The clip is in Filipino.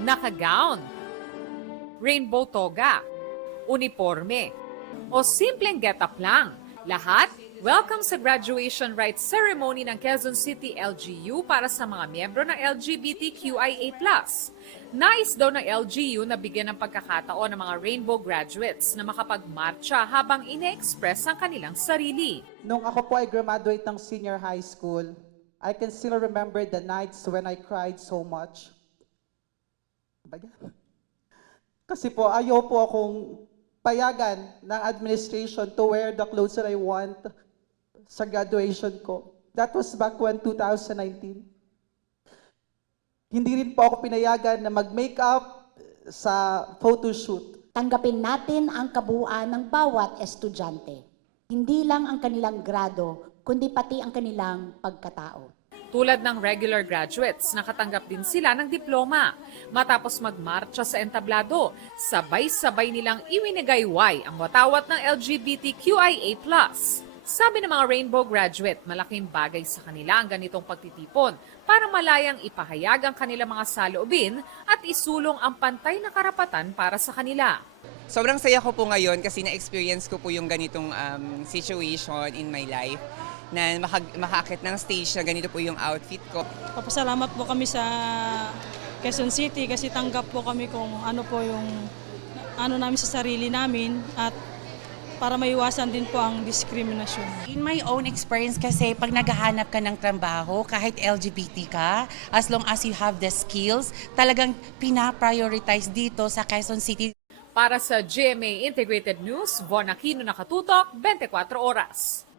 naka-gown, rainbow toga, uniforme, o simpleng get-up lang. Lahat, welcome sa graduation rites ceremony ng Quezon City LGU para sa mga miyembro ng LGBTQIA+. Nais daw ng LGU na bigyan ng pagkakataon ng mga rainbow graduates na makapagmarcha habang ine-express ang kanilang sarili. Nung ako po ay graduate ng senior high school, I can still remember the nights when I cried so much. Ba yan? Kasi po ayaw po akong payagan ng administration to wear the clothes that I want sa graduation ko. That was back when 2019. Hindi rin po ako pinayagan na mag-makeup sa photoshoot. Tanggapin natin ang kabuuan ng bawat estudyante. Hindi lang ang kanilang grado, kundi pati ang kanilang pagkatao. Tulad ng regular graduates, nakatanggap din sila ng diploma. Matapos magmarcha sa entablado, sabay-sabay nilang iwinigayway ang watawat ng LGBTQIA+. Sabi ng mga rainbow graduate, malaking bagay sa kanila ang ganitong pagtitipon para malayang ipahayag ang kanilang mga saloobin at isulong ang pantay na karapatan para sa kanila. Sobrang saya ko po ngayon kasi na-experience ko po yung ganitong situation in my life na makakit ng stage na ganito po yung outfit ko. Papasalamat po kami sa Quezon City kasi tanggap po kami kung ano po yung ano namin sa sarili namin at para maiwasan din po ang diskriminasyon. In my own experience kasi pag naghahanap ka ng trabaho, kahit LGBT ka, as long as you have the skills, talagang pina-prioritize dito sa Quezon City. Para sa GMA Integrated News, Von Aquino, nakatutok, 24 oras.